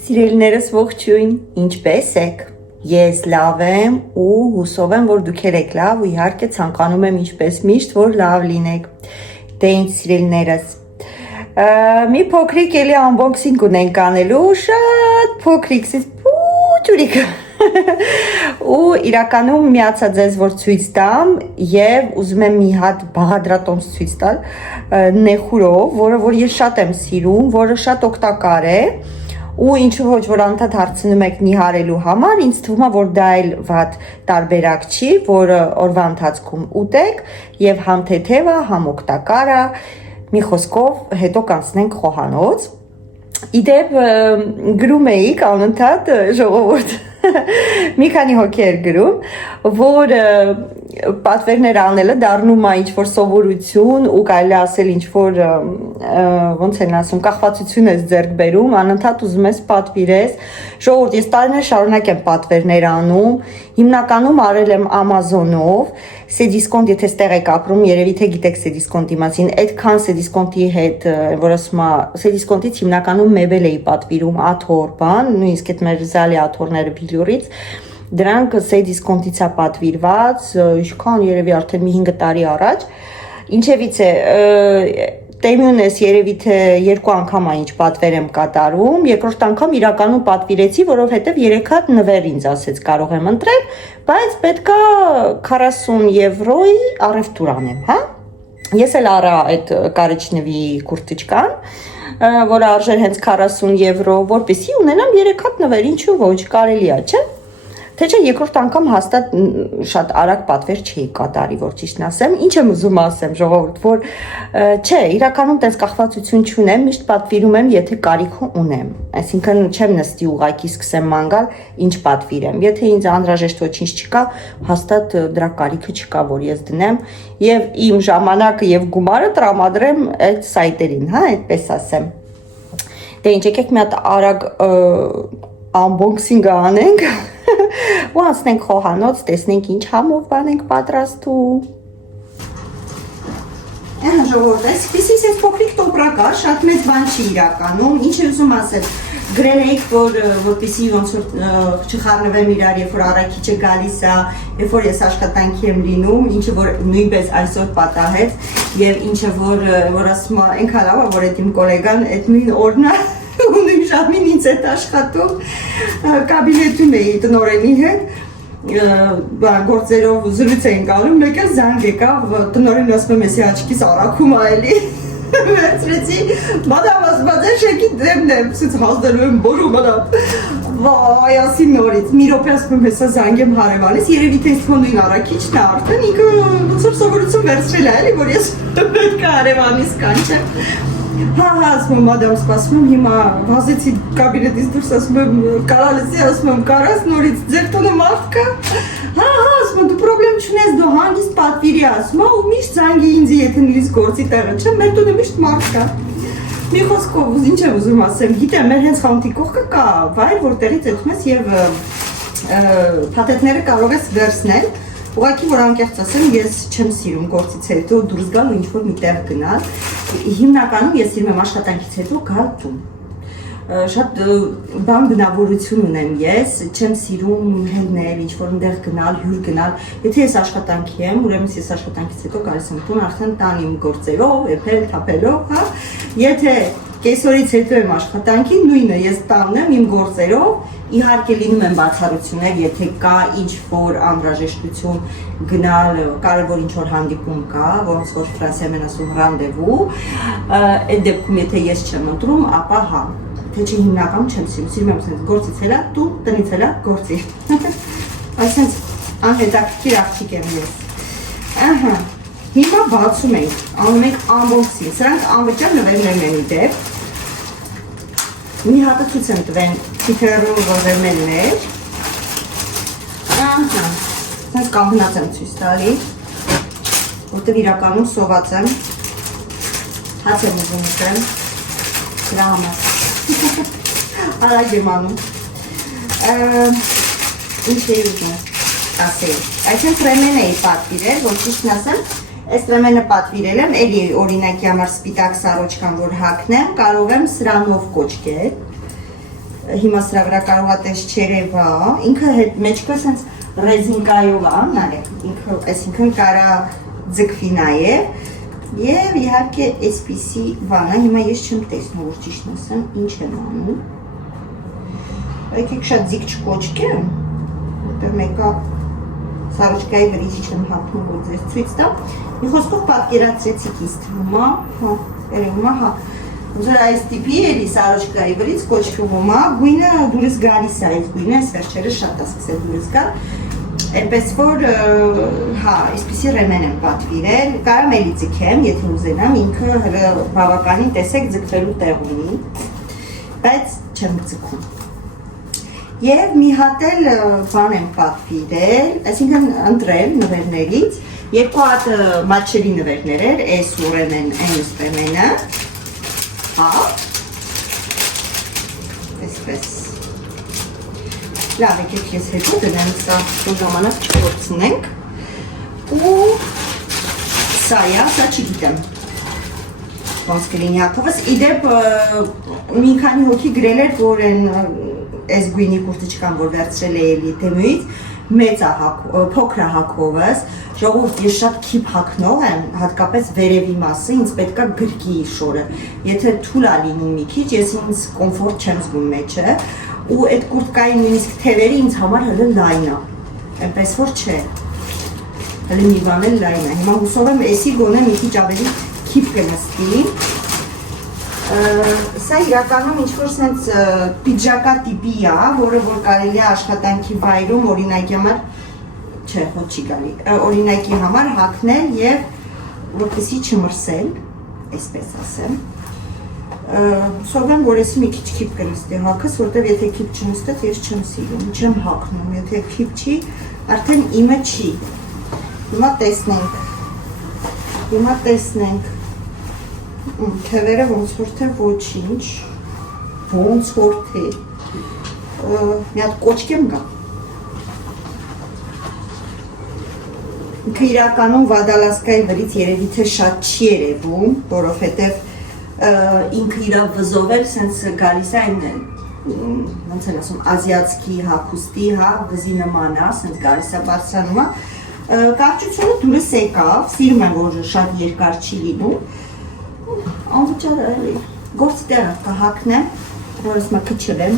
Սիրելիներս ողջույն, ինչպե՞ս եք։ Ես լավ եմ ու հուսով եմ, որ դուք եք լավ ու իհարկե ցանկանում եմ ինչպես միշտ, որ լավ լինեք։ Դե ինչ սիրելիներս, մի փոքրիկ էլի unboxing ունենք անելու, շատ փոքրիկ, փուճուրիկ։ Ու իրականում միացա ձեզ, որ ցույց տամ եւ ուզում եմ մի հատ բաղադրատոմս ցույց տալ նեխուրով, որը ես շատ եմ սիրում, որը շատ օգտակար է։ Ու ինչու ոչ որ անդադ հարցնում եք նիհարելու համար, ինձ թվում է, որ դա էլ վատ տարբերակ չի, որ օրվա ընթացքում ուտեք եւ համ թեթև է, համ օգտակար է։ Մի խոսքով հետո կանցնենք խոհանոց։ Իդեպ գրում էիք անընդհատ ժողովուրդ մի քանի հոգի էր գրում, որ պատվերներ անելը դառնում է ինչ-որ սովորություն ու կարելի ասել ինչ-որ ոնց են ասում կախվածություն ես ձեռք բերում, անընդհատ ուզում ես պատվիրես։ Ժողովուրդ, ես տարիներ շարունակ եմ պատվերներ անում, հիմնականում արել եմ Amazon-ով, Cdiscount, եթե ստեղ եք ապրում, երևի թե գիտեք Cdiscount-ի մասին, այդքան Cdiscount-ի հետ, որ ասում է, Cdiscount-ից հիմնականում մեբել էի պատվիրում, աթոռ բան, նույնիսկ այդ մեր զալի աթոռները Բիլյուրից, դրանք Cdiscount-ից է պատվիրված, ինչքան երևի արդեն մի 5 տարի առաջ, ինչևից է, Տեմյունես երևի թե 2 անգամ է ինչ պատվեր եմ կատարում, երկրորդ անգամ իրականում պատվիրեցի, որովհետև 3 հատ նվեր ինձ ասեց կարող եմ ընտրել, բայց պետքա 40 եվրոյի առևտուր անեմ, հա? Ես էլ առա այդ կարիճնևի կուրտիչկան, որը արժեր հենց 40 եվրո, որպեսզի ունենամ 3 հատ նվեր, ինչու ոչ, կարելի է, չէ՞։ Թե չէ երկրորդ անգամ հաստատ շատ արագ պատվեր չի կատարի, որ ճիշտն ասեմ, ինչ եմ ուզում ասեմ ժողովուրդ, որ չէ, իրականում տես կախվածություն չունեմ, միշտ պատվիրում եմ, եթե կարիքը ունեմ, այսինքն չեմ նստի ուղակի սկսեմ ման գալ, ինչ պատվիրեմ, եթե ինձ անհրաժեշտ ոչինչ չկա, հաստատ դրա կարիքը չկա, որ ես դնեմ եւ իմ ժամանակը եւ գումարը տրամադրեմ այդ սայտերին, հա, այդպես ասեմ։ Դե ինչ եկեք մի հատ արագ unboxing-ը անենք ու անցնենք խոհանոց, տեսնենք ինչ համով բան ենք պատրաստում։ Ժողովուրդ, այսպիսի փոքրիկ տոպրակ է, շատ մեծ բան չի իրականում, ինչ ուզում ասել, գրել էիք, որպեսզի ոնց որ չխառնվեմ իրար, երբ որ առաքիչը գալիս է, երբ որ ես աշխատանքի եմ լինում, ինչը որ նույնպես այսօր պատահեց, եւ ինչը որ ասում է, այնքան լավ է, որ այդ իմ գոլեգան այդ նույն օրն է ու նույն ժամին ինձ հետ աշխատում, կաբինետում էի տնօրենի հետ, գործերով զրույց էինք անում, մեկ էլ զանգ եկավ, տնօրենն ասում եմ, եսի աչքիս առաքում ա էլի, վերցրեցի, մադամ ասում է, շեքի դեմն եմ, սից հազդելու եմ բորում, վայ, ասի նորից, մի րոպե ասում եմ, հեսա զանգ եմ հարևանից, երևի թե ինձ նույն առաքիչն է արդեն, ինքը ոնց որ սովորություն վերցրել է էլի, որ ես պետք է հարևանից կանչեմ։ Հա, ասում եմ, մադամ սպասում եմ, հիմա վազեցի կաբինետից դուրս, ասում եմ, կարալեսի, ասում եմ, կարաս նորից ձեր տոնը մարդ կա, հա, ասում եմ, դու պրոբլեմ չունես, դու հանգիստ պատվիրի, ասում եմ, ու միշտ զանգի ինձի, եթե նույնիսկ գործի տեղը չէ, մեր տոնը միշտ մարդ կա։ Մի խոսքով, ինչ եմ ուզում ասեմ, գիտեմ, մեր հենց խանութի կողքը կա վայր, որտեղից էթում ես և փաթեթները կարող ես վերցնել, ուղղակի որ անկեղծ ասեմ, ես չեմ սիրում գործից հետո դուրս գալ ու ինչ-որ մի տեղ գնալ, հիմնականում ես սիրում եմ աշխատանքից հետո գալ տուն, շատ բան բնավորություն ունեմ ես, չեմ սիրում հելնել, ինչ-որ ընդեղ գնալ, հյուր գնալ, եթե ես աշխատանքի եմ, ուրեմն ես աշխատանքից հետո գալիս եմ տուն, արդեն տան իմ գործերով, էփել, թափելով, հա, եթե կեսօրից հետո եմ աշխատանքի, նույնը ես տանն եմ իմ գործերով, իհարկե լինում են բացառություններ, եթե կա ինչ-որ անհրաժեշտություն գնալ, կարևոր ինչ-որ հանդիպում կա, ոնց որ ֆրանսիայում են ասում ռանդևու, այդ դեպքում եթե ես չեմ ընտրում, ապա հա, թե չի հիմնական չեմ սիրում եմ գործից հելա, դու տնից հելա գործի։ Այսինքն անհետաքրքիր աղջիկ եմ ես։ Ահա, հիմա բացում ենք, անում ենք unboxing, սրանք անվճար նվերներն են իդեպ։ Մի հատը ցույց եմ տվեն թիթեռու ռոզերներ, ահա, հենց կանգնած եմ ցույց տալի, որտեղ իրականում սոված եմ, հաց եմ ուզում ուտեմ, դրա համար, արագ եմ անում, ինչ էի ուզում ասել, այսինքն ռեմեն էի պատվիրել, որ ճիշտն ասեմ, այս ռեմենը պատվիրել եմ, էլի օրինակի համար սպիտակ սարոճկան, որ հագնեմ, կարող եմ սրանով կոչկել, հիմա սրա վրա կարողա տես չերևա, ինքը հետ մեջքը սենց ռեզինկայով է, նարեք, ինքը այսինքն կարա ձգվի նաև և իհարկե այսպիսի բանը, հիմա ես չեմ տեսնում, որ ճիշտն ասեմ, ինչ եմ անում, եկեք շատ ձիգ չկոչկեմ, որտեղ մեկը սարոջկայի վրից չեմ հատնում, որ ձեզ ցույց տամ, մի խոսքով պատկերացրեցիք ինձ թվում է, հա, երևում է, հա, Ձեր այս տիպի էլի սարոջկայի վրից կոչվում է, գույնը դուրս գալիս է այս գույնը, այս վերջերը շատ է սկսել դուրս գալ, այնպես որ, հա, այսպիսի ռեմեն եմ պատվիրել, կարամ էլի ձգեմ, եթե ուզենամ, ինքը բավականին տեսեք ձգվելու տեղ ունի, բայց չեմ ձգում։ Եվ մի հատ էլ բան եմ պատվիրել, այսինքն ընտրել նվերներից, երկու հատ մատչելի նվերներ էր, այս ուրեմն այն ուսպեմենը, հա, այսպես, լավ եկեք ես հետո դնեմ սա որ ժամանակ չկորցնենք ու սա է, սա չգիտեմ ոնց կլինի հագովս, իդեպ մի քանի հոգի գրել էր, որ այս գույնի կուրտիչկան, որ վերցրել է էլի թեմույից, մեծ փոքր հագովս, ժողովուրդ ես շատ քիփ հագնող եմ, հատկապես վերևի մասը, ինձ պետքա գրկի շորը, եթե թույլ է լինում մի քիչ, ես ինձ կոմֆորտ չեմ զգում մեջը, ու այդ կուրտկայի նույնիսկ թևերը ինձ համար հələ լայն է, այնպես որ չէ, հələ մի բան էլ լայն է, հիմա հուսով եմ էսի գոնե մի քիչ ավելի քիփ կնստի, սա իրականում ինչ-որ սենց պիջակա տիպի է, որը որ կարելի է աշխատանքի վայրում օրինակի համար, չէ, հոտ չի գալի, օրինակի համար հագնել և որպեսի չմրսել, այսպես ասեմ, հուսով եմ, որ եսի մի քիչ քիփ կնստի հագս, որտև եթե քիփ չնստեց, ես չեմ սիրում, չեմ հագնում, եթե քիփ չի, արդեն իմը չի, հիմա տեսնենք, թևերը ոնց որ թե ոչինչ, ոնց որ թե, մի հատ կոչկեմ գա, ինքը իրականում վադալասկայի վրից երևի թե շատ չի երևում, որովհետև ինքը իրա վզով էլ սենց գալիս է այն, ոնց են ասում, ազիատսկի հագուստի, հա, վզի նման է, սենց գալիս է բարձրանում է, կարճությունը դուրս եկավ, սիրում եմ, որ շատ երկար չի լինում, անվճար էլի, գործի տեղը կհակնեմ, որս մա կչլեմ,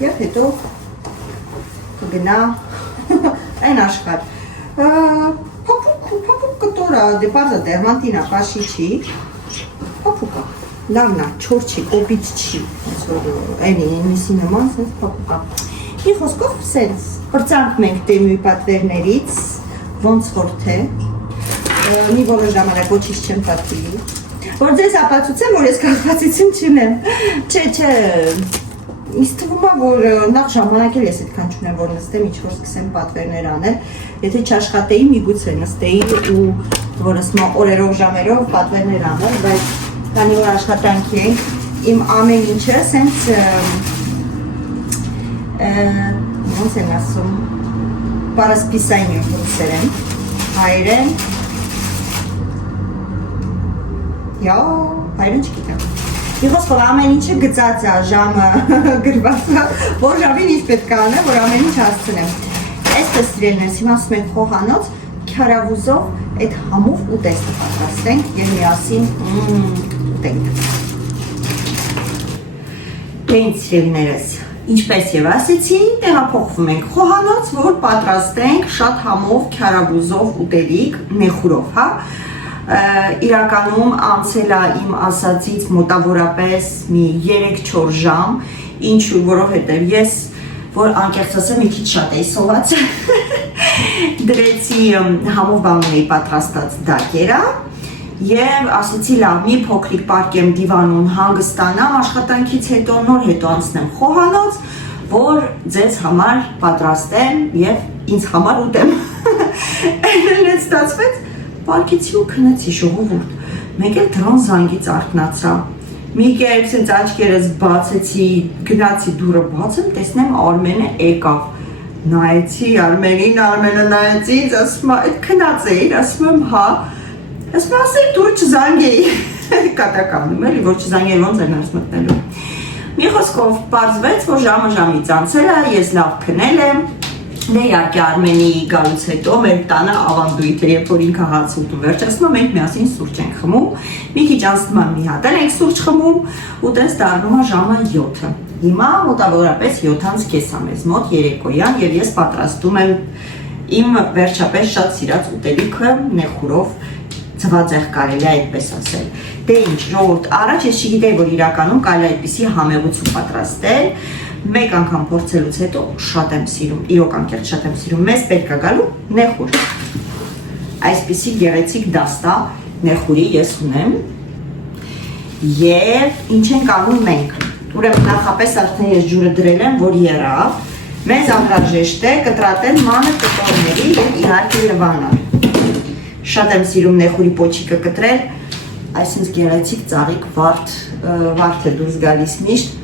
և հետո կգնա այն աշխար, պապուկ կտորա, դեպարզա դերմանտինա, պաշի չի, պապուկա, լավնա, չոր չի, կոպիչ չի, այնի, միսի նման, սենց պապուկա, մի խոսքով սենց, պրծանք մենք տեմույի պատվերներից, ոնց որ թե, մի որոշ ժամանակ ոչինչ չեմ պատվիրի, որ ձեզ ապացուցեմ, որ ես կախվածություն չունեմ, չէ, ինձ թվում է, որ նախ ժամանակ էլ ես այդքան չունեմ, որ նստեմ ինչ-որ սկսեմ պատվերներ անել, եթե չաշխատեի միգուցե նստեի ու որ ասմա օրերով ժամերով պատվերներ անել, բայց քանի որ աշխատանքի ենք, իմ ամեն ինչը սենց ոնց են ասում, պարասպիսային ռուսերեն, հայերեն, հայրեն չգիտեմ։ Իխոսքով ամեն ինչը գծած է, ժամը գրված է, որ ժամին ինչ պետք է անեմ, որ ամեն ինչ հասցնեմ։ Այսպես սիրելիներս, հիմա ասում ենք խոհանոց, քյարավուզով այդ համով ուտեստը պատրաստենք և միասին ուտենք։ Դեն սիրելիներս, ինչպես և ասեցի, տեղափոխվում ենք խոհանոց, որ պատրաստենք շատ համով քյարավուզով ուտելիք, նեխուրով, հա։ Իրականում անցել է իմ ասածից մոտավորապես մի 3-4 ժամ, ինչու, որովհետև ես, որ անկեղծ ասեմ, մի քիչ շատ էի սոված, դրեցի համով բանունեի պատրաստած դակերա և ասեցի լավ, մի փոքրիկ պարկեմ դիվանուն հանգստանամ, աշխատանքից հետո նոր հետո անցնեմ խոհանոց, որ ձեզ համար պատրաստեմ և ինձ համար ուտեմ, էլ ստացվեց, պարկեցի ու քնեցի ժողովուրդ, մեկ էլ դրան զանգից արթնացա, մի կերպ սենց աչքերս բացեցի, գնացի դուրը բացեմ, տեսնեմ Արմենը եկավ, նայեցի Արմենին, Արմենը նայեցի, ինձ ասում է, այդ քնած էիր, ասում եմ հա, ասում եմ ասեի դուրը չզանգեի, կատականում էլի, որ չզանգեի ոնց էր ներս մտնելու, Մի խոսքով պարզվեց, որ ժամը ժամից անցել է, ես լավ քնել եմ, դե իհարկե Արմենի գալուց հետո մեր տանը ավանդույթ էր, երբ որ ինքը հաց ուտում վերջացնում, մենք միասին սուրճ ենք խմում, մի քիչ անցնում մի հատ ենք սուրճ խմում ու տես դառնում է ժամը 7-ը։ Հիմա մոտավորապես 7:30 է մեզ մոտ երեկոյան եւ ես պատրաստում եմ իմ վերջապես շատ սիրած ուտելիքը նեխուրով ծվածեղ կարելի է այդպես ասել։ Դե ինչ, ժողովուրդ, առաջ ես չգիտեի, որ իրականում կարելի է այդպիսի համեղություն պատրաստել, մեկ անգամ փորձելուց հետո շատ եմ սիրում, իրոք անկեղծ շատ եմ սիրում, մեզ պետք է գալու նեխուր։ Այսպիսի գեղեցիկ դաստա նեխուրի ես ունեմ եւ ինչ ենք անում մենք։ Ուրեմն նախապես արդեն ես ջուրը դրել եմ, որ եռավ, մեզ անհրաժեշտ է կտրատել մանր կտորների եւ իհարկե լվանալ։ Շատ եմ սիրում նեխուրի պոչիկը կտրել, այսինքն գեղեցիկ ծաղիկ վարդ է դուրս գալիս միշտ,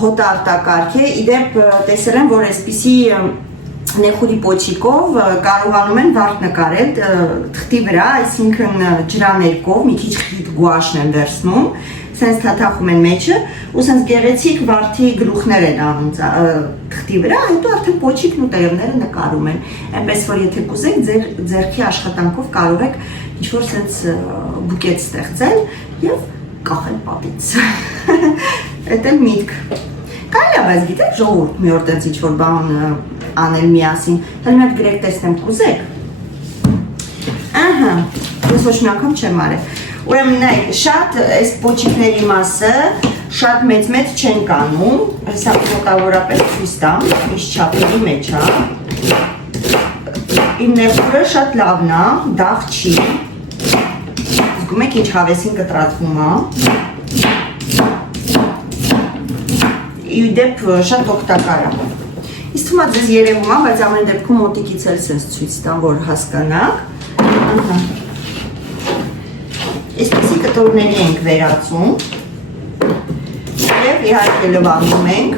հոտ արտակարգ է, իդեպ տեսել եմ, որ այսպիսի նեխուրի պոչիկով կարողանում են վարդ նկարել թղթի վրա, այսինքն ջրաներկով, մի քիչ խիտ գուաշն են վերցնում, սենց թաթախում են մեջը ու սենց գեղեցիկ վարդի գլուխներ են անում թղթի վրա, հետո արդեն պոչիկն ու տերևները նկարում են, այնպես որ եթե կուզեք ձեր ձեռքի աշխատանքով կարող եք ինչ-որ սենց բուկետ ստեղծել և կախել պատից, էդ էլ միտք, կարելի է բայց գիտեք ժողովուրդ մի օր տենց ինչ-որ բան անել միասին, հələ մեկ գրեք տեսնեմ կուզեք, ահա, ես ոչ մի անգամ չեմ արել, ուրեմն նայեք, շատ այս պոչիկների մասը շատ մեծ չենք անում, հեսա մոտավորապես ցույց տամ, իս չափերի մեջ է, իմ նեխուրը շատ լավն է, դաղ չի, զգում եք ինչ հավեսին կտրատվում է, իդեպ շատ օգտակար է, իսկ թվում է ձեզ երևում է, բայց ամեն դեպքում մոտիկից էլ սենց ցույց տամ, որ հասկանաք, ահա, այսպիսի կտորների ենք վերածում և իհարկե լվանում ենք,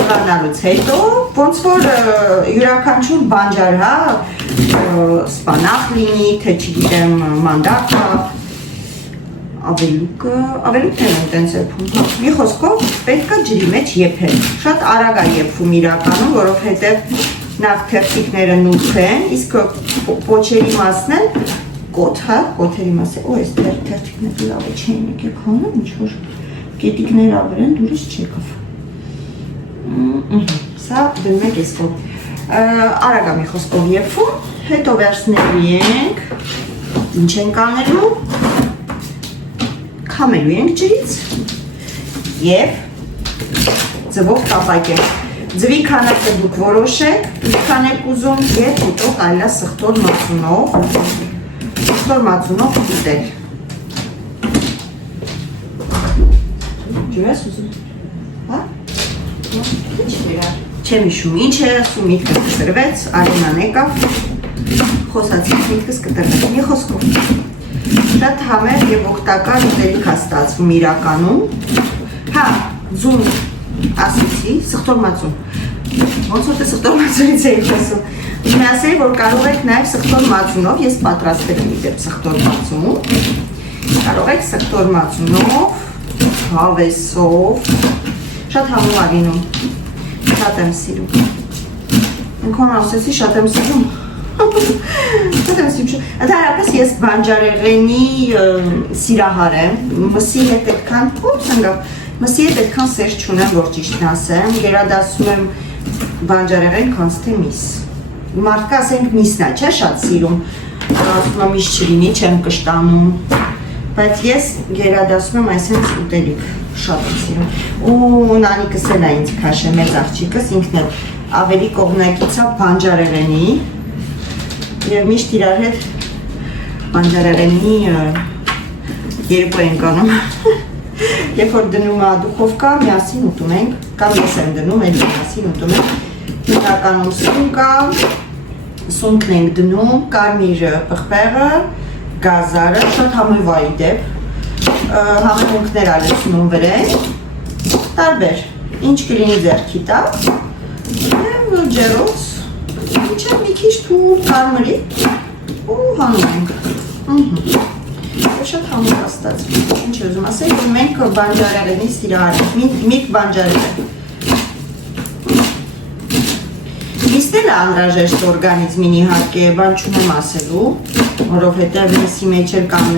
լվանալուց հետո, ոնց որ յուրաքանչյուր բանջար, սպանախ լինի, թե չգիտեմ մանդակը, ավելուկ են տենց եփում, մի խոսքով պետք է ջրի մեջ եփել, շատ արագ է եփում իրականում, որովհետև նախ թերթիկները նուրբ են, իսկ պոչերի մասն են կոթերի մասը, այս թերթիկները լավ է չեն եկեք հանեմ, ինչ-որ կետիկներ ավեր են, դուրս չեկավ, սա դնում եք ես որ, արագ է մի խոսքով եփում, հետո վերցնելու ենք, ինչ ենք անելու, քամելու ենք ջրից և ձվով կապակենք, ձվի քանակը դուք որոշեք, ինչքան եք ուզում և հետո կարելի է սխտոր մածունով ուտել։ Ջուր ես ուզում, հա? Ինչ վերար, չեմ իշում, ինչ է ասում, միտքս կտրվեց, Արինան եկավ, խոսացից միտքս կտրվեց, մի խոսքով, շատ համեղ և օգտակար ուտելիք է ստացվում իրականում, հա, ձուն ասեցի, սխտոր մածուն, ոնց որ թե սխտոր մածունից էի խոսում, Մի ասեի, որ կարող եք նաև սխտոր մածունով, ես պատրաստել եմ իդեպ սխտոր մածուն, կարող եք սխտոր մածունով, հավեսով, շատ համով է լինում, շատ եմ սիրում, ինքան ասեցի շատ եմ սիրում, ընդհանրապես ես բանջարեղենի սիրահար եմ, մսի հետ այդքան, մսի հետ այդքան սեր չունեմ, որ ճիշտն ասեմ, գերադասում եմ բանջարեղեն քանց թե միս, մարդկա ասենք միսն է, չէ շատ սիրում, ասում եմ միս չլինի, չեմ կշտանում, բայց ես գերադասում եմ այսենց ուտելիք, շատ եմ սիրում, ու նանիկս էլ է ինձ քաշե, մեծ աղջիկս, ինքն էլ ավելի կողմնակից է բանջարեղենի, և միշտ իրար հետ բանջարեղենի երկու ենք անում, երբ որ դնում է դուխովկա, միասին ուտում ենք, կամ ես եմ դնում, էլ միասին ուտում ենք, հիմնականում սուն կա, սունքն ենք դնում, կարմիր պղպեղը, գազարը, շատ համով է իդեպ, համեմունքներ ալեցնում վրեն, տարբեր, ինչ կլինի ձեռքի տակ, և ջերոց, ինչ է մի քիչ թուր կարմրի ու հանում ենք, շատ համապաստած։ Ինչ ուզում ասել, որ մենք բանջարեղենի սիրահար ենք, միք բանջարեղեն։ Միսն էլ անհրաժեշտ օրգանիզմին իհարկե, բան չունեմ ասելու, որովհետև միսի մեջ էլ կան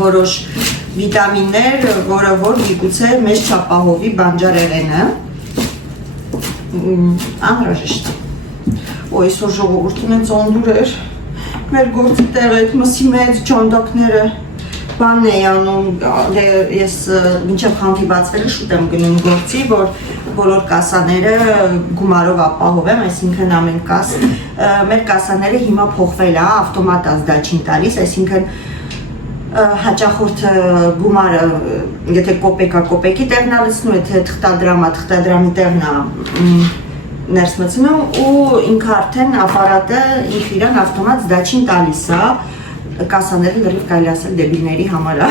որոշ վիտամիններ, որը որ միգուցե մեզ չապահովի բանջարեղենը, անհրաժեշտ։ Ոյ, այսօր ժողովուրդն են ծոնդուր էր, մեր գործի տեղը այդ մսի մեծ ճոնդակները բանն էի անում, ես մինչև խանութի բացվելը շուտ եմ գնում գործի, որ բոլոր կասաները գումարով ապահովեմ, այսինքն ամեն կաս, մեր կասաները հիմա փոխվել է, ավտոմատ ազդաչին տալիս, այսինքն հաճախորդ գումարը, եթե կոպեկա կոպեկի տեղն է լցնում, եթե թղթադրամա թղթադրամի տեղն է ներս մտցնում ու ինքը արդեն ապարատը ինքը իրան ավտոմատ զդաչին տալիս է, կասաները լրիվ կարելի ասել դեբիլների համար է,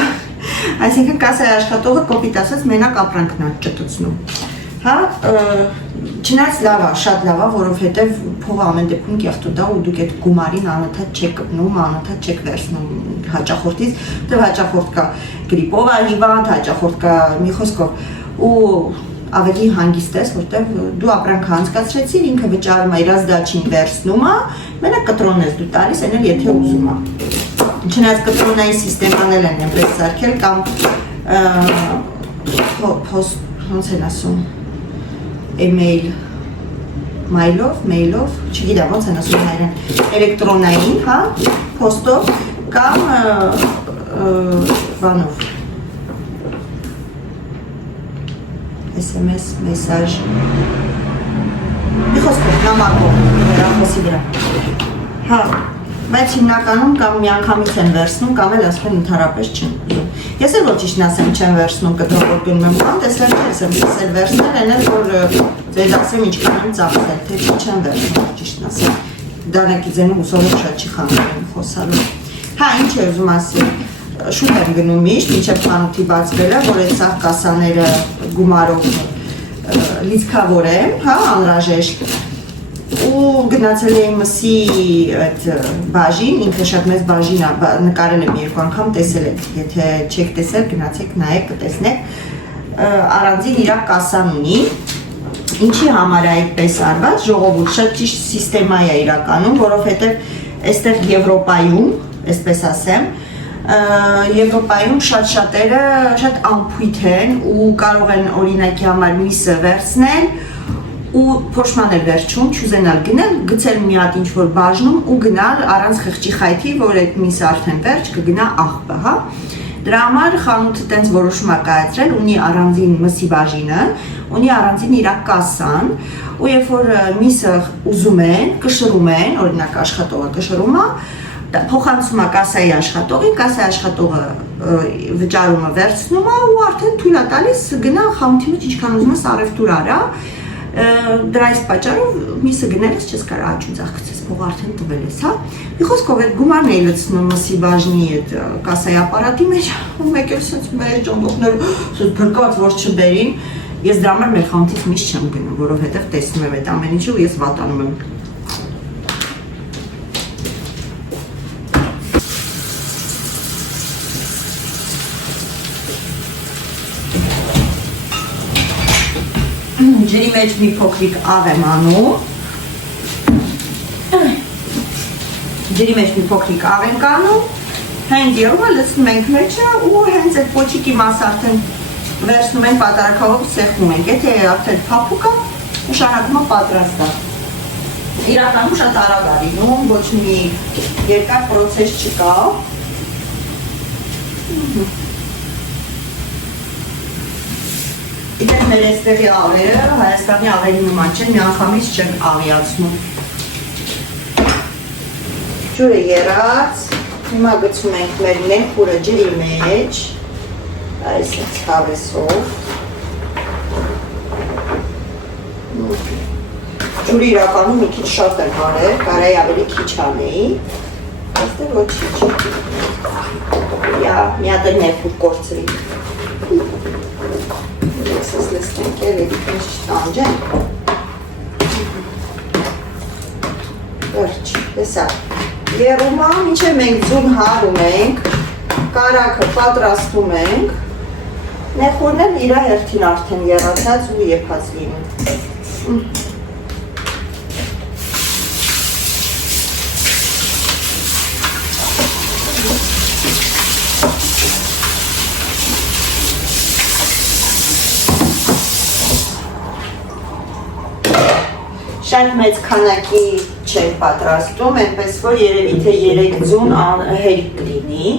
այսինքն կասայի աշխատողը կոպիտ ասած մենակ ապրանքն է ճտուցնում, հա, չնայած լավ է, շատ լավ է, որովհետև փողը ամեն դեպքում կեղտոտ է ու դուք այդ գումարին անընդհատ չեք կպնում, անընդհատ չեք վերցնում հաճախորդից, դեռ հաճախորդ կա գրիպով է հիվանդ, հաճախորդ կա մի խոսքով ու ավելի հանգիստ ես, որտեղ դու ապրանքը անցկացրեցիր, ինքը վճարում է իր ազդաչին վերցնում է, մենակ կտրոնն ես դու տալիս, այն էլ եթե ուզում է։ Չնայած կտրոնային սիստեմանել են նպրես սարքել կամ ոնց են ասում, մեյլով, չգիտեմ ոնց են ասում հայերեն, էլեկտրոնային, հա, փոստով կամ բանով, SMS, մեսաժ, մի խոսքով, նամակով, հեռախոսի վրա, հա, բայց հիմնականում կամ միանգամից են վերցնում, կամ էլ ասում են ընդհանրապես չեն ուզում։ Ես էլ որ ճիշտն ասեմ չեմ վերցնում կտրոնով գնում եմ կամ տեսել չես եմ տեսել վերցնել, այն էլ որ ձեզ ասեմ ինչքան եմ ծախսել, թե չեմ վերցնում ճիշտն ասեմ։ Դանակի ձենում ուսորով շատ չի խանգարում խոսալու։ Հա, ինչ է ուզում ասել, շուտ եմ գնում միշտ, մինչև խանութի բացվելը, որ այդ սաղ կասաները գումարով լիցքավորեմ, հա, անհրաժեշտ ու գնացել էի մսի այդ բաժին, ինքը շատ մեծ բաժին է, նկարել եմ երկու անգամ, տեսել եք, եթե չեք տեսել, գնացեք, նայեք, կտեսնեք, առանձին իրա կասան ունի, ինչի համար է այդպես արված, ժողովուրդ, շատ ճիշտ սիստեմա է իրականում, որովհետև այստեղ Եվրոպայում, այսպես ասեմ, Եվրոպայում շատ շատերը շատ անփույթ են ու կարող են օրինակի համար միսը վերցնել ու փոշմանել վերջում, չուզենալ գնել, գցել մի հատ ինչ-որ բաժնում ու գնալ առանց խղճի խայթի, որ այդ միսը արդեն վերջ կգնա աղբը, հա։ Դրա համար խանութը տենց որոշում է կայացրել, ունի առանձին մսի բաժինը, ունի առանձին իր կասան, ու երբ որ միսը ուզում են, կշռում են, օրինակ աշխատողը կշռում է, փոխանցում է կասայի աշխատողին, կասայի աշխատողը վճարումը վերցնում է ու արդեն թույլ է տալիս գնա խանութի մեջ ինչքան ուզում ես առևտուր արա, դրա այս պատճառով միսը գնելս չես կարող աճու ձախ գցես, փողը արդեն տվել ես, հա։ Մի խոսքով այդ գումարն էի լցնում մսի բաժնի այդ կասայի ապարատի մեջ, ու մեկ էլ սենց մեր ճոնդոկները սենց գրկած որ չբերին, ես դրա համար մեր խանութից միշտ չեմ գնում, որովհետև տեսնում եմ այդ ամեն ինչը ու ես վատանում եմ։ Ջրի մեջ մի փոքրիկ աղ եմ անում, ջրի մեջ մի փոքրիկ աղ ենք անում, հենց եղումը լցնում ենք մեջը ու հենց այդ պոչիկի մաս արդեն վերցնում ենք պատարակով սեղմում ենք, եթե արդեն փափուկ է, նշանակումը պատրաստ է։ Իրականում շատ արագ է լինում, ոչ մի երկար պրոցես չկա։ Իդեպ մեր այստեղի աղերը, Հայաստանի աղերի նման չեն, մի անգամից չեն աղիացնում։ Ջուրը եռած, հիմա գցում ենք մեր նեխուրը ջրի մեջ, այս ցավեսով։ Ջուրը իրականում մի քիչ շատ եմ արել, կարայի ավելի քիչ անեի, այստեղ ոչինչ։ Մի հատ նեխուր կորցրի։ Ես լստենք էլ էդիք ինչ տանջեն։ Վերջ, տեսա։ Երումա, մինչև մենք ձուն հարում ենք, կարակը պատրաստում ենք, նեխուրն էլ իր հերթին արդեն եռացած ու եփած լինում։ Շատ մեծ քանակի չեն պատրաստում, այնպես որ երևի թե 3 ձուն հերիք կլինի։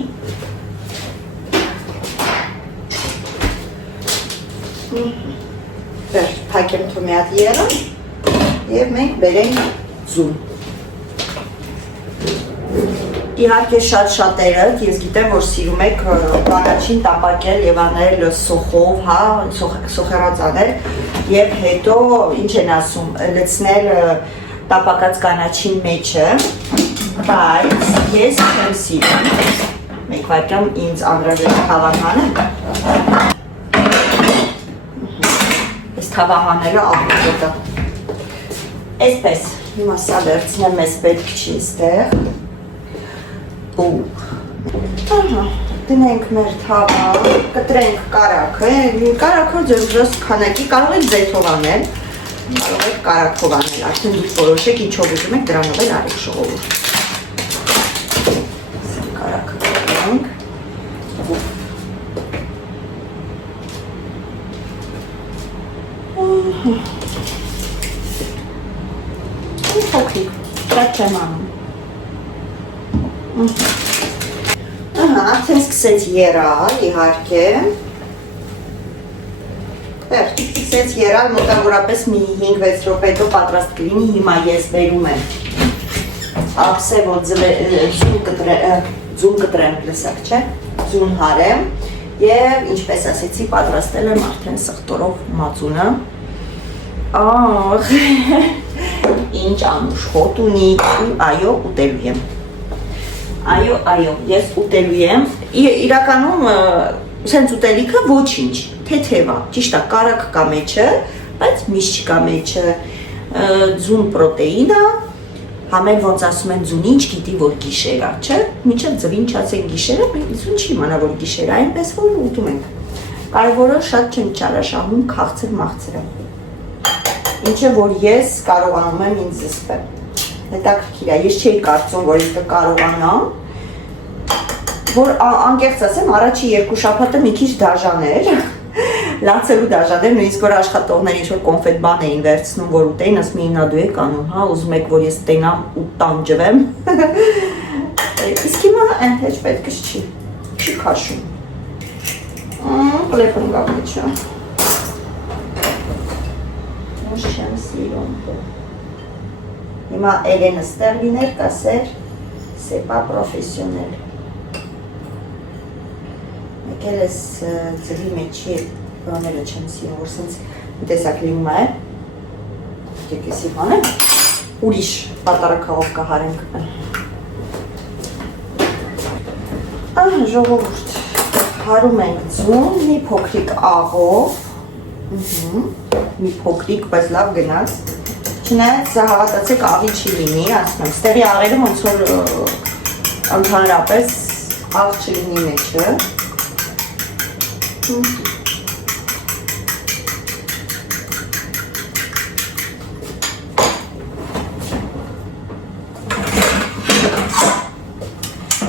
Թակեմ թոմյատ երը և մենք բերենք ձուն։ Իհարկե շատ շատերը, ես գիտեմ, որ սիրում եք կանաչին տապակել և անել սոխով, սոխերած անել և հետո, ինչ են ասում, լցնել տապակած կանաչին մեջը, բայց ես չեմ սիրում, մեկ վայրկյան ինձ անհրաժեշտ թավահանը, ես թավահանելը աղմուկոտը, այսպես, հիմա սա վերցնեմ, ես պետք չի ստեղ, դնենք մեր թավա, կտրենք կարակը, կարակը ձեր ուզած քանակի կարող եք ձեթով անել, կարող եք կարակով անել, արդեն դուք որոշեք ինչով ուզում եք, դրանով էլ արեք ժողովուրդ։ Կարակը կտրենք։ Փոքրիկ, շատ չեմ անում։ Արդեն սկսեց եռալ, իհարկե, սկսեց եռալ, մոտավորապես մի 5-6 րոպեով պատրաստ կլինի, հիմա ես բերում եմ ափսեվո ձուն կտրեմ, լսակ չէ, ձուն հարեմ և ինչպես ասեցի պատրաստել եմ արդեն սխտորով մածունը, ինչ անուշ հոտ ունի ու այո ուտելու եմ։ Այո, ես ուտելու եմ, իրականում սենց ուտելիքը ոչինչ, թեթևա, ճիշտ է, կարակ կա մեջը, բայց միշտ չկա մեջը, ձուն պրոտեինա, համեն ոնց ասում են ձուն ինչ գիտի, որ գիշերա, չէ, մինչև ձվին չասեն գիշերը, ձուն չի իմանա, որ գիշերա, այնպես որ ուտում ենք, կարևորը շատ չեմ ճարաշահում քաղցր մաղցրը, ինչը որ ես կարողանում եմ ինձ զսպեմ։ Հետաքրքիր է, ես չէի կարծում, որ ես կկարողանամ, որ անկեղծ ասեմ, առաջի 2 շաբաթը մի քիչ դաժան էր, լացելու դաժան էր, նույնիսկ որ աշխատողներ ինչ-որ կոնֆետ բան էին վերցնում, որ ուտեին, ասում էին, նա դու եք անում, հա, ուզում եք, որ ես տենամ ու տանջվեմ, իսկ հիմա հեչ պետքս չի քաշում, կլեպն գավնի չէ, ուշ չեմ սիրում, հիմա Էլենը ստեղ լիներ, կասեր, սեպա պրոֆեսիոնել։ Մեկ էլ ես ձրի մեջի բաները չեմ սիրում, որ սենց մի տեսակ լինում է, եկեսի բան է, ուրիշ պատարակաղով կհարենք։ Ժողովուրդ, հարում ենք ձուն, մի փոքրիկ աղով, մի փոքրիկ, բայց լավ գնաց, չնայած հավատացեք աղի չի լինի, ասում եմ, ստեղի աղերը ոնց որ ընդհանրապես աղ չլինի մեջը։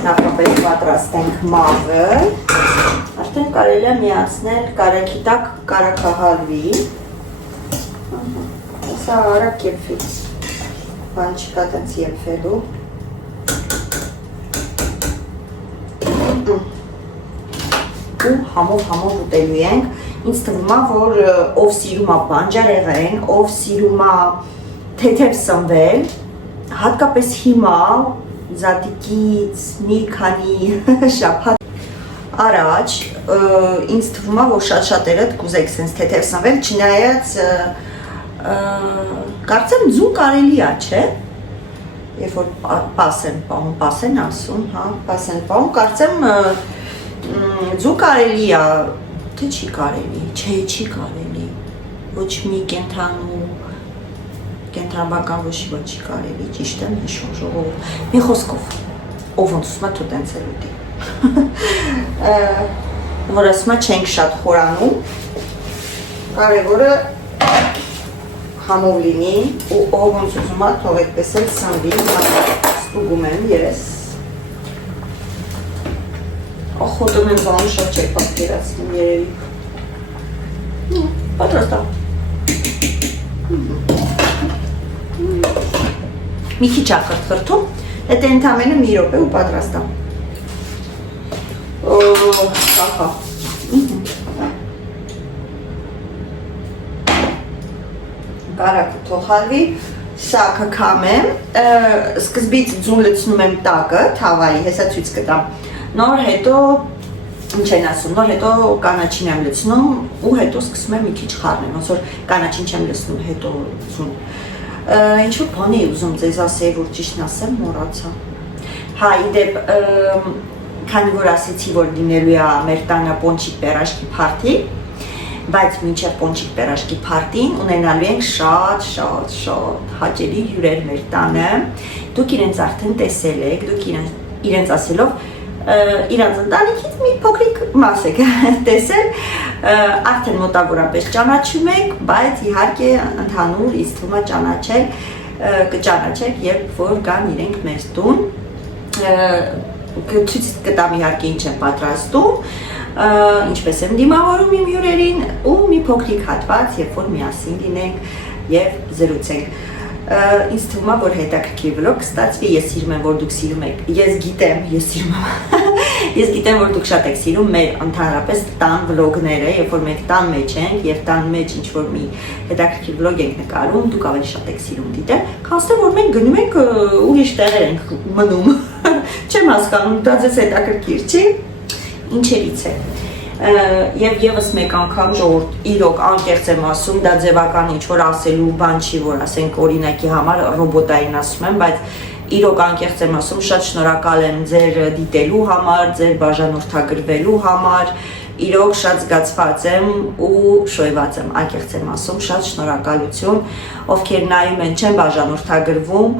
Նախապես պատրաստենք մաղը, արդեն կարելի է միացնել կարակի տակ կարակահալվի։ Սա արագ եփվի, բան չկա տենց եփվելու։ Ու համով ուտելու ենք, ինձ թվում է, որ ով սիրում է բանջարեղեն, ով սիրում է թեթև սնվել, հատկապես հիմա զատիկից մի քանի շաբաթ առաջ, ինձ թվում է, որ շատ-շատերը կուզեք սենց թեթև սնվել, չնայած կարծեմ ձուն կարելի է, չէ, երբ որ պաս են ասում, պաս են պահում, կարծեմ ձուն կարելի է, թե չի կարելի, չի կարելի, ոչ մի կենտրոնական ոչ չի կարելի, ճիշտ եմ հիշում ժողովուրդ, մի խոսքով, ով ոնց ուզում է թո տենց էլ ուտի, որ ասում չենք շատ խորանում, կարևորը համով լինի ու ով ոնց ուզում է թող այդպես էլ սնվի, ստուգում եմ ես։ Ախոտում եմ բանը շատ չեք պատկերացնում երևի։ Պատրաստ եմ։ Մի քիչ ախրթվրթում, հետ ընդամենը մի րոպե ու պատրաստ եմ։ Ահա։ Կարակը թողալվի, սակը կամեմ, սկզբից ձուն լցնում եմ տակը, թավայի, հեսա ցույց կտամ, նոր հետո, ինչ են ասում, նոր հետո կանաչին եմ լցնում ու հետո սկսում եմ մի քիչ խառնել, ոնց որ կանաչին չեմ լցնում, հետո ձուն, ինչ-որ բան էի ուզում ձեզ ասել, որ ճիշտն ասեմ, մոռացա, հա, իդեպ, քանի որ ասեցի, որ լինելու է մեր տանը պոնչիկ պերաշկի փարթի, բայց մինչև պոնչիկ պերաշկի փարթին ունենալու ենք շատ հաճելի հյուրեր մեր տանը, դուք իրենց արդեն տեսել եք, դուք իրենց ասելով, իրանց ընտանիքից մի փոքրիկ մաս եք տեսել, արդեն մոտավորապես ճանաչում եք, բայց իհարկե ընդհանուր ինձ թվում է կճանաչեք, երբ որ գան իրենք մեզ տուն, ցույց կտամ իհարկե ինչ եմ պատրաստում, ինչպես եմ դիմավորում իմ հյուրերին ու մի փոքրիկ հատված, երբ որ միասին լինենք եւ զրուցենք։ Ինձ թվում է, որ հետաքրքիր վլոգ կստացվի, ես սիրում եմ, որ դուք սիրում եք, ես գիտեմ, որ դուք շատ եք սիրում մեր ընդհանրապես տան վլոգները, երբ որ մենք տան մեջ ենք եւ տան մեջ ինչ-որ մի հետաքրքիր վլոգ ենք նկարում, դուք ավելի շատ եք սիրում դիտել, քան թե որ մենք գնում ենք ուրիշ տեղեր ենք մնում։ Չեմ հասկանում, դա ձեզ հետաքրքիր չի, ինչերից է։ Եվ եւս մեկ անգամ ժողովուրդ իրոք անկեղծ եմ ասում, դա ձևական ինչ-որ ասելու բան չի, որ ասենք օրինակի համար ռոբոտային ասում եմ, բայց իրոք անկեղծ եմ ասում, շատ շնորհակալ եմ ձեր դիտելու համար, ձեր բաժանորդագրվելու համար, իրոք շատ զգացված եմ ու շոյված եմ, անկեղծ եմ ասում, շատ շնորհակալություն, ովքեր նայում են, չեն բաժանորդագրվում,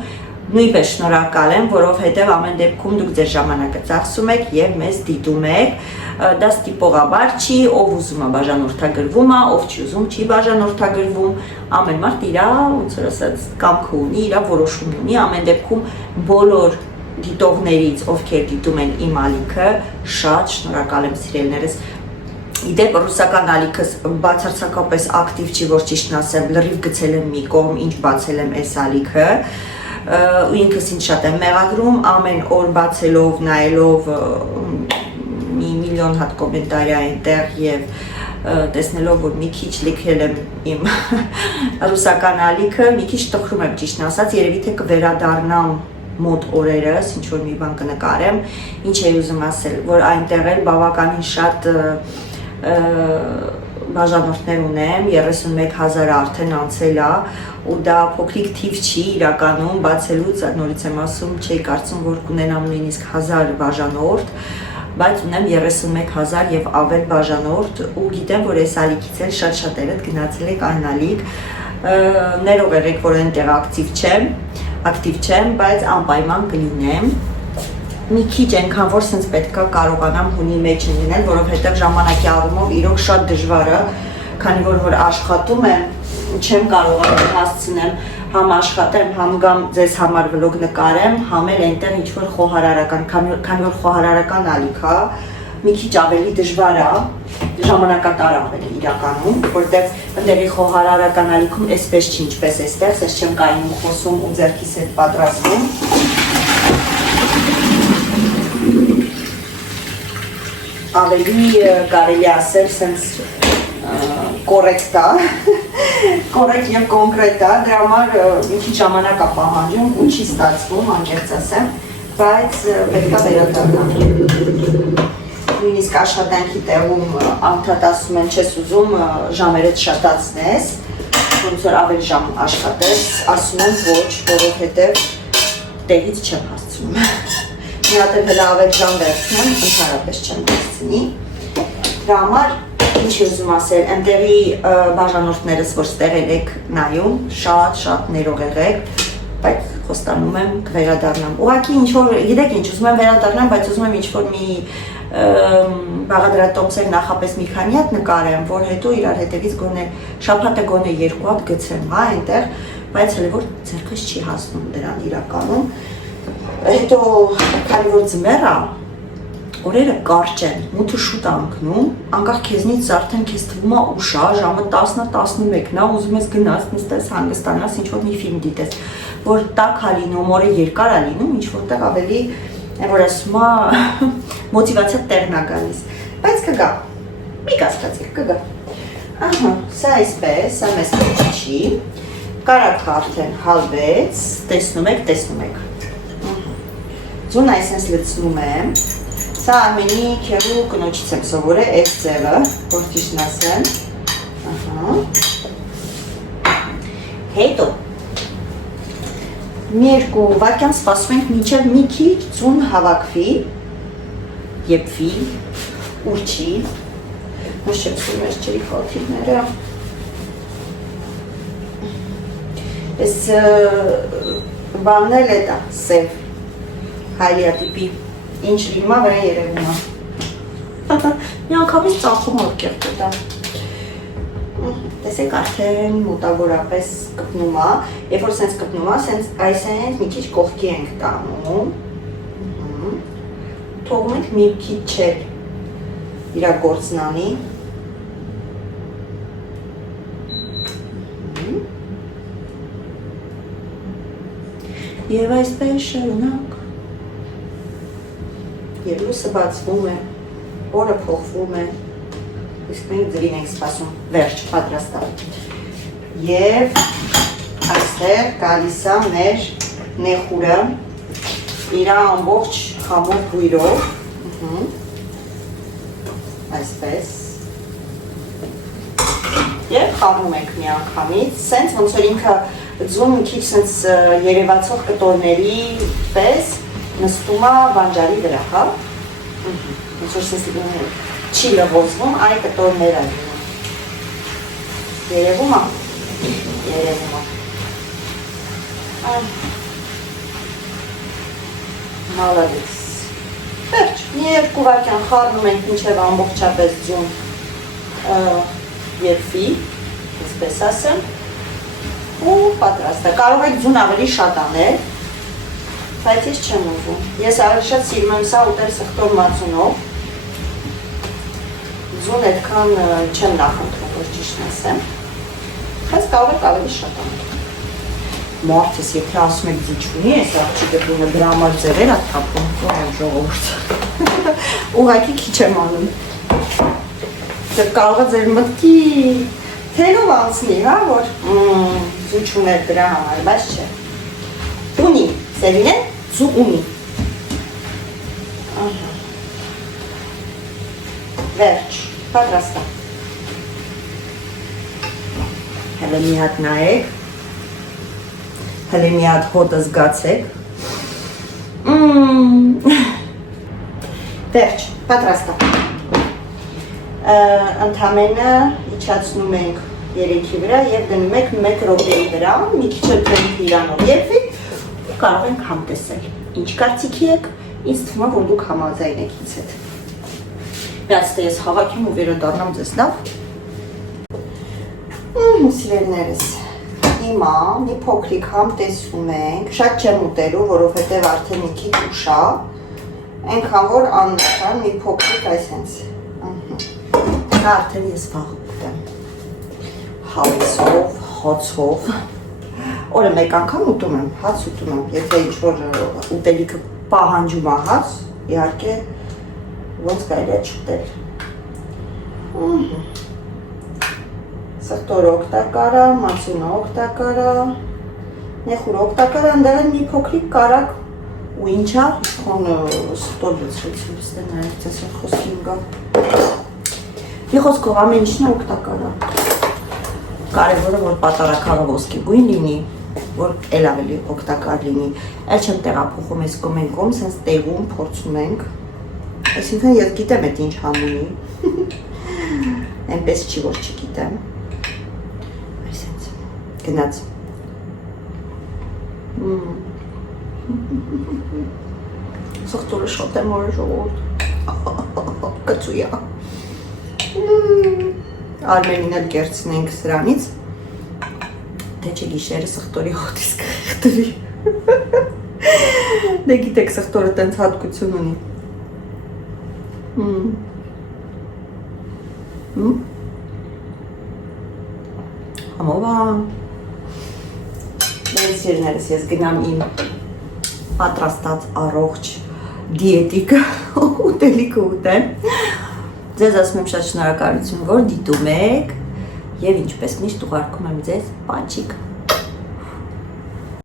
նույնպես շնորհակալ եմ, որովհետև ամեն դեպքում դուք ձեր ժամանակը ծախսում եք եւ մեզ դիտում եք, դա ստիպողաբար չի, ով ուզում է բաժանորդագրվում է, ով չի ուզում չի բաժանորդագրվում, ամեն մարդ իր, ոնց որ ասած, կամքը ունի, իր որոշում ունի, ամեն դեպքում բոլոր դիտողներից, ովքեր դիտում են իմ ալիքը, շատ շնորհակալ եմ սիրելիներս։ Իդեպ ռուսական ալիքս բացարձակապես ակտիվ չի, որ ճիշտն ասեմ, լրիվ գցել եմ մի կողմ, ինչ բացել եմ այս ալիքը, ու ինքս ինձ շատ եմ մեղադրում, ամեն օր բացելով, նայելով մի միլիոն հատ կոմենտարի այնտեղ եւ տեսնելով, որ մի քիչ լքել եմ իմ ռուսական ալիքը, մի քիչ տխրում եմ ճիշտն ասած, երևի թե կվերադառնամ մոտ օրերս, ինչ որ մի բան կնկարեմ, ինչ էի ուզում ասել, որ այնտեղ էլ բավականին շատ բաժանորդներ ունեմ, 31,000 արդեն անցել է, ու դա փոքրիկ թիվ չի իրականում, բացելուց նորից եմ ասում, չէի կարծում, որ կունենամ նույնիսկ 1000 բաժանորդ, բայց ունեմ 31,000 եւ ավել բաժանորդ ու գիտեմ, որ այս ալիքից էլ շատ շատերը գնացել եք այն ալիք, ներող եղեք, որ այնտեղ ակտիվ չեմ, բայց անպայման կլինեմ, մի քիչ այնքան, որ սենց պետքա կարողանամ հունի մեջ լինել, որովհետև ժամանակի առումով իրոք շատ դժվար է, քանի որ աշխատում եմ, չեմ կարողանում հասցնեմ, համ աշխատեմ, համ գամ ձեզ համար վլոգ նկարեմ, համ էլ այնտեղ ինչ-որ խոհարարական, քանի որ խոհարարական ալիք է, մի քիչ ավելի դժվար է, ժամանակատար ավելի իրականում, որտեղ ընդերի խոհարարական ալիքում այսպես չի, ինչպես այստեղ, ես չեմ կայնում խոսում ու ձեռքիս հետ պատրաստում։ Ավելի կարելի ասել սենց կորեկտ եւ կոնկրետ է, դրա համար մի քիչ ժամանակ է պահանջում ու չի ստացվում, անկեղծ ասեմ, բայց պետք է վերադառնալ։ Նույնիսկ աշխատանքի տեղում անդադ ասում են, չես ուզում ժամերդ շատացնես, ոնց որ ավելի ժամ աշխատես, ասում են ոչ, որովհետև տեղից չեմ հասցնում։ Մի հատ էլ ավել ժամ վերցնեմ, ընդհանրապես չեմ վերցնի։ Դրա համար ինչ ուզում ասել, այնտեղի բաժանորդներս, որ ստեղել եք նայում, շատ ներող եղեք, բայց խոստանում եմ կվերադառնամ։ Ուղղակի ինչ որ, գիտեք ինչ, ուզում եմ վերադառնամ, բայց ուզում եմ ինչ որ մի բաղադրատոմսեր նախապես մի քանի հատ նկարեմ, որ հետո իրար հետևից գոնե շաբաթը գոնե 2 հատ գցեմ, հա, այնտեղ, բայց հələ որ ձեռքս չի հասնում դրան իրականում։ Հետո քանի որ ձմեռ է, օրերը կարճ են, մութը շուտ է ընկնում, անկախ քեզնից արդեն քեզ թվում է ուշ է, ժամը 10-11-ն է, ուզում ես գնաս, նստես, հանգստանաս, ինչ որ մի ֆիլմ դիտես, որ տաք է լինում, օրը երկար է լինում, ինչ որտեղ ավելի, որ ասում է, մոտիվացիա տեղն է գալիս, բայց կգա, մի կասկածեք, կգա։ Ահա, սա այսպես, սա մեզ չի, կարակը արդեն հալվեց, տեսնում եք, ձուն այսենց լցնում եմ, սա ամենի քերու կնոջից եմ սովորել այս ձևը, որ ճիշտն ասեմ, հետո, մի 2 վայրկյան սպասում ենք մինչև մի քիչ ձուն հավաքվի, եփվի, ուրջի, ոչ չեմ սուրում ես ջրի խորթիվները, այս բանն էլ է դա, սև, հայլիատիպի, ինչ լինում է վրան երևում է, մի անգամից ծախում արկերտ է դա, տեսեք արդեն մոտավորապես կպնում է, երբ որ սենց կպնում է, սենց այսենց մի քիչ կողքի ենք տանում, թողում ենք մի քիչ չել իրա գործնանի, և այսպես շարունակ, և լույսը բացվում է, օրը փոխվում է, իսկ մենք ձրին ենք սպասում, վերջ, պատրաստ է։ Եվ այստեղ գալիս է մեր նեխուրը, իրա ամբողջ խամոր բույրով, այսպես, և խառնում ենք մի անգամից, սենց ոնց որ ինքը ձուն մի քիչ սենց երևացող կտորների պես նստում է բանջարի վրա, հա, ոնց որ սենց չի լղոզվում, այ կտորներ է լինում, երևում է, մալադից, վերջ, մի 2 վայրկյան խառնում ենք մինչև ամբողջապես ձուն եփվի, այսպես ասեմ, ու պատրաստ է, կարող եք ձուն ավելի շատ անել, բայց ես չեմ ուզում, ես ավելի շատ սիրում եմ սա ուտել սխտոր մածունով, ձուն այդքան չեմ նախընտրում, որ ճիշտն ասեմ, բայց կարող եք ավելի շատ անել։ Մարդես, եթե ասում եք ձիչունի, այս աղջիկը բունը դրա համար ձևեր է թափում, ժողովուրդ։ Ուղղակի քիչ եմ անում։ Դեռ կարող է ձեր մտքի թելով անցնի, հա, որ ձու չուներ դրա համար, բայց չէ։ Ունի, Սևինեն, ձու ունի։ Վերջ, պատրաստ է։ Հələ մի հատ նայեք, հələ մի հատ հոտը զգացեք։ Վերջ, պատրաստ է։ Ընդամենը իջացնում ենք երեքի վրա և դնում ենք 1 րոպեի վրա, մի քիչ էլ թեփ իրանով եփվի, կարող ենք համտեսել։ Ինչ կարծիքի եք, ինձ թվում է, որ դուք համաձայն եք ինձ հետ։ Բայց դե ես հավաքեմ ու վերադառնամ ձեզ, լավ։ Սիրելիներս, հիմա մի փոքրիկ համտեսում ենք, շատ չեմ ուտելու, որովհետև արդեն մի քիչ ուշ է, այնքան որ աննշան մի փոքրիկ այսենց։ Դա արդեն ես վաղ ուտեմ, հացով, հացով, օրը մեկ անգամ ուտում եմ, հաց ուտում եմ, եթե ինչ-որ ուտելիքը պահանջում է հաց, իհարկե ոնց կարելի է չուտել։ Սխտորը օգտակար է, մածունը օգտակար է, նեխուրը օգտակար է, ընդեղ են մի փոքրիկ կարակ ու ինչա, քոն սխտոր լցրեցին, ստե նայեք ձեզ այդ խոսքին գա։ Մի խոսքով ամեն ինչն օգտակար է։ Կարևորը որ պատարակալը ոսկի գույն լինի, որ էլ ավելի օգտակար լինի։ Էլ չեմ տեղափոխում այս կոմենկոմ, սենց տեղում փորձում ենք։ Այսինքն ես գիտեմ այդ ինչ համ ունի, այնպես չի, որ չգիտեմ, այսենց, գնաց, Սխտորը շատ եմ որ ժողովուրդ։ Կծույա։ Արմենին էլ կերցնենք սրանից։ Թե չէ գիշերը սխտորի հոտից կխեղդվի։ Դե գիտեք սխտորը տենց հատկություն ունի։ Համովա։ Դենց սիրներս ես գնամ իմ պատրաստած առողջ դիետիկը ուտելիքը ուտեմ։ Ձեզ ասում եմ շատ շնորհակալություն, որ դիտում եք և ինչպես միշտ ուղարկում եմ ձեզ պանչիկ։